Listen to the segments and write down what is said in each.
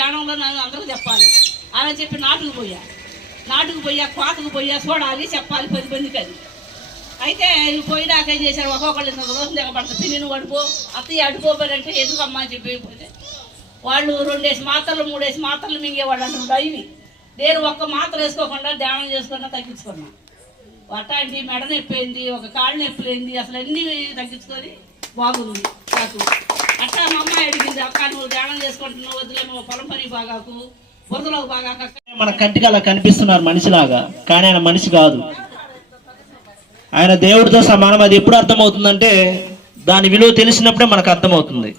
ధ్యానంలో నన్ను అందరూ చెప్పాలి అని చెప్పి నాటుకు పోయా కోతకు పోయా చూడాలి చెప్పాలి 10 మందికి అది. అయితే పోయినాక ఏం చేశారు, ఒక్కొక్కళ్ళు రోజు దిగబడతారు, పిన్ని నువ్వు అడుపో అత్తయ్య అడుకోపోయారంటే ఎందుకమ్మా అని చెప్పిపోతే వాళ్ళు 2 మాత్రలు 3 మాత్రలు మింగేవాళ్ళు అంటారు అవి. నేను ఒక్క మాత్ర వేసుకోకుండా ధ్యానం చేసుకున్నా తగ్గించుకున్నా. అట్లాంటి మెడ నొప్పి అయింది, ఒక కాళ్ళు నొప్పులు అయింది, అసలు అన్నీ తగ్గించుకొని బాగుంది నాకు. అట్లా మా అమ్మాయి అడిగింది, అక్క నువ్వు ధ్యానం చేసుకుంటున్నావు వద్దులే నువ్వు పొలం పని బాగాకు బురదలోకి బాగాక. మన కంటికి అలా కనిపిస్తున్నారు మనిషిలాగా, కానీ ఆయన మనిషి కాదు, ఆయన దేవుడితో సమానం. అది ఎప్పుడు అర్థమవుతుందంటే దాని విలువ తెలిసినప్పుడే మనకు అర్థమవుతుంది.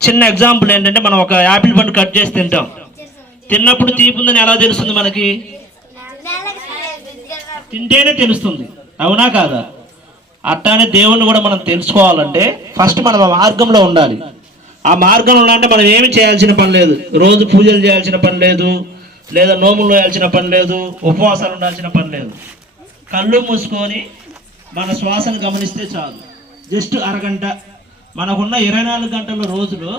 చిన్న ఎగ్జాంపుల్ ఏంటంటే మనం ఒక యాపిల్ పండు కట్ చేసి తింటాం, తిన్నప్పుడు తీపి ఉందని ఎలా తెలుస్తుంది మనకి? తింటేనే తెలుస్తుంది, అవునా కాదా? అట్లానే దేవుణ్ణి కూడా మనం తెలుసుకోవాలంటే ఫస్ట్ మనం ఆ మార్గంలో ఉండాలి. ఆ మార్గంలో అంటే మనం ఏమి చేయాల్సిన పని లేదు, రోజు పూజలు చేయాల్సిన పని లేదు, లేదా నోములు వేయాల్సిన పని లేదు, ఉపవాసాలు ఉండాల్సిన పని లేదు. కళ్ళు మూసుకొని మన శ్వాసను గమనిస్తే చాలు. జస్ట్ అరగంట, మనకున్న 24 గంటల రోజులో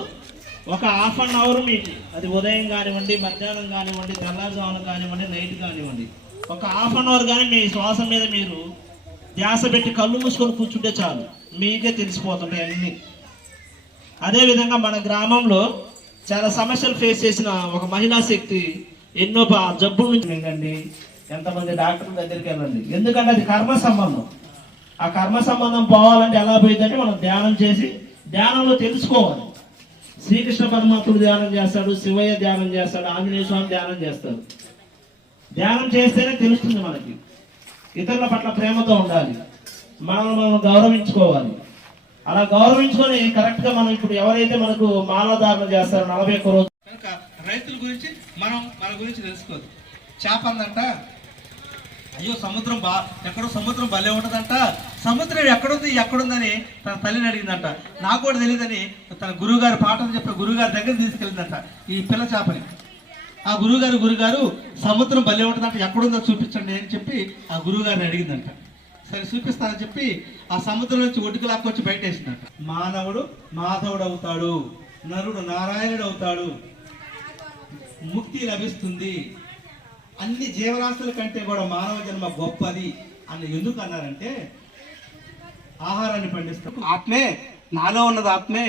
ఒక ½ అన్ అవర్ మీకు, అది ఉదయం కానివ్వండి, మధ్యాహ్నం కానివ్వండి, తెల్లారుజామున కానివ్వండి, నైట్ కానివ్వండి, ఒక ½ అన్ అవర్ కానీ మీ శ్వాస మీద మీరు ధ్యాస పెట్టి కళ్ళు మూసుకొని కూర్చుంటే చాలు, మీకే తెలిసిపోతుంటాయి అన్నీ. అదేవిధంగా మన గ్రామంలో చాలా సమస్యలు ఫేస్ చేసిన ఒక మహిళా శక్తి ఎన్నో జబ్బుల నుంచి వెళ్ళండి, ఎంతమంది డాక్టర్ల దగ్గరికి వెళ్ళండి, ఎందుకంటే అది కర్మ సంబంధం. ఆ కర్మ సంబంధం పోవాలంటే ఎలా పోయిందంటే మనం ధ్యానం చేసి ధ్యానంలో తెలుసుకోవాలి. శ్రీకృష్ణ పరమాత్ముడు ధ్యానం చేస్తాడు, శివయ్య ధ్యానం చేస్తాడు, ఆంజనేయ స్వామి ధ్యానం చేస్తాడు. ధ్యానం చేస్తేనే తెలుస్తుంది మనకి. ఇతరుల పట్ల ప్రేమతో ఉండాలి, మనం గౌరవించుకోవాలి. అలా గౌరవించుకొని కరెక్ట్గా మనం ఇప్పుడు ఎవరైతే మనకు మాలాధారణ చేస్తారో 41 రోజు కనుక రైతుల గురించి మన గురించి తెలుసుకోదు. చేపందంట, అయ్యో సముద్రం ఎక్కడో సముద్రం భలే ఉంటుందంట, సముద్రం ఎక్కడుందని తన తల్లిని అడిగిందంట. నాకు కూడా తెలియదని తన గురువుగారు పాఠం చెప్పిన గురువుగారి దగ్గర తీసుకెళ్ళిందంట ఈ పిల్ల చేపని. ఆ గురువుగారు సముద్రం భలే ఉంటుందంట, ఎక్కడుందో చూపించండి అని చెప్పి ఆ గురువుగారిని అడిగిందంట. సరే చూపిస్తానని చెప్పి ఆ సముద్రం నుంచి ఒడ్డుకు లాక్కొచ్చి బయట వేసిందంట. మానవుడు మాధవుడు అవుతాడు, నరుడు నారాయణుడు అవుతాడు, ముక్తి లభిస్తుంది, అన్ని జీవరాశుల కంటే కూడా మానవ జన్మ గొప్పది అని ఎందుకు అన్నారంటే ఆహారాన్ని పండిస్తాం. ఆత్మే, నాలో ఉన్నది ఆత్మే,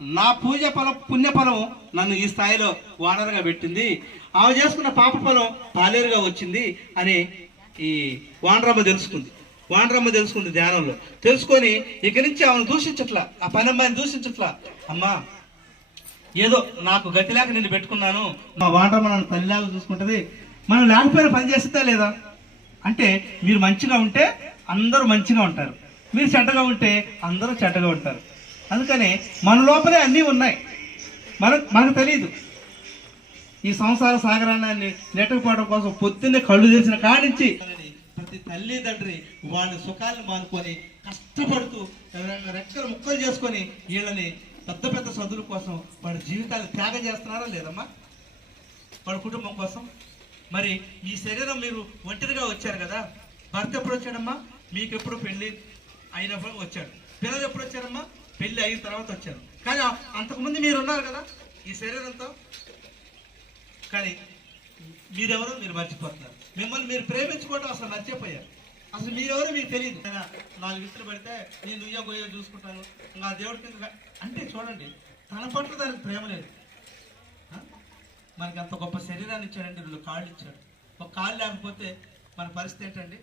నా పూజ ఫలం పుణ్యఫలం నన్ను ఈ స్థాయిలో వానరుగా పెట్టింది, ఆమె చేసుకున్న పాప ఫలం పాలేరుగా వచ్చింది అని ఈ వానరమ్మ తెలుసుకుంది ధ్యానంలో. తెలుసుకొని ఇక నుంచి ఆమెను దూషించట్లా, ఆ పని అమ్మాయిని దూషించట్లా. అమ్మా ఏదో నాకు గతి లేక నేను పెట్టుకున్నాను, మా వానరమ్మ నన్ను తల్లిలాగా చూసుకుంటుంది, మనం లేకపోయినా పని చేస్తుందా లేదా అంటే, మీరు మంచిగా ఉంటే అందరూ మంచిగా ఉంటారు, మీరు చెడ్డగా ఉంటే అందరూ చెడ్డగా ఉంటారు. అందుకని మన లోపలే అన్నీ ఉన్నాయి, మనకు తెలియదు. ఈ సంసార సాగరాన్ని నెట్టకపోవడం కోసం పొద్దున్నే కళ్ళు తెరిచిన కాడించి ప్రతి తల్లిదండ్రి వాళ్ళ సుఖాలను మానుకొని కష్టపడుతూ రెక్కలు ముక్కలు చేసుకొని వీళ్ళని పెద్ద చదువుల కోసం వాడి జీవితాన్ని త్యాగం చేస్తున్నారా లేదమ్మా వాడి కుటుంబం కోసం? మరి మీ శరీరం మీరు ఒంటరిగా వచ్చారు కదా, భర్త ఎప్పుడు వచ్చాడమ్మా? మీకు ఎప్పుడు పెళ్ళి అయినప్పుడు వచ్చాడు. పిల్లలు ఎప్పుడు వచ్చారమ్మా? పెళ్ళి అయిన తర్వాత వచ్చారు. కానీ అంతకుముందు మీరు ఉన్నారు కదా ఈ శరీరంతో. కానీ మీరెవరో మీరు మర్చిపోతున్నారు, మిమ్మల్ని మీరు ప్రేమించుకోవడం అసలు మర్చిపోయారు. అసలు మీరెవరో మీకు తెలియదు. 4 విసులు పడితే నేను నుయ్యో గొయ్యో చూసుకుంటాను, నా దేవుడికి అంటే చూడండి, తన పట్ల దానికి ప్రేమ లేదు. మనకి అంత గొప్ప శరీరాన్ని ఇచ్చాడండి, 2 కాళ్ళు ఇచ్చాడు. ఒక కాళ్ళు లేకపోతే మన పరిస్థితి ఏంటండి?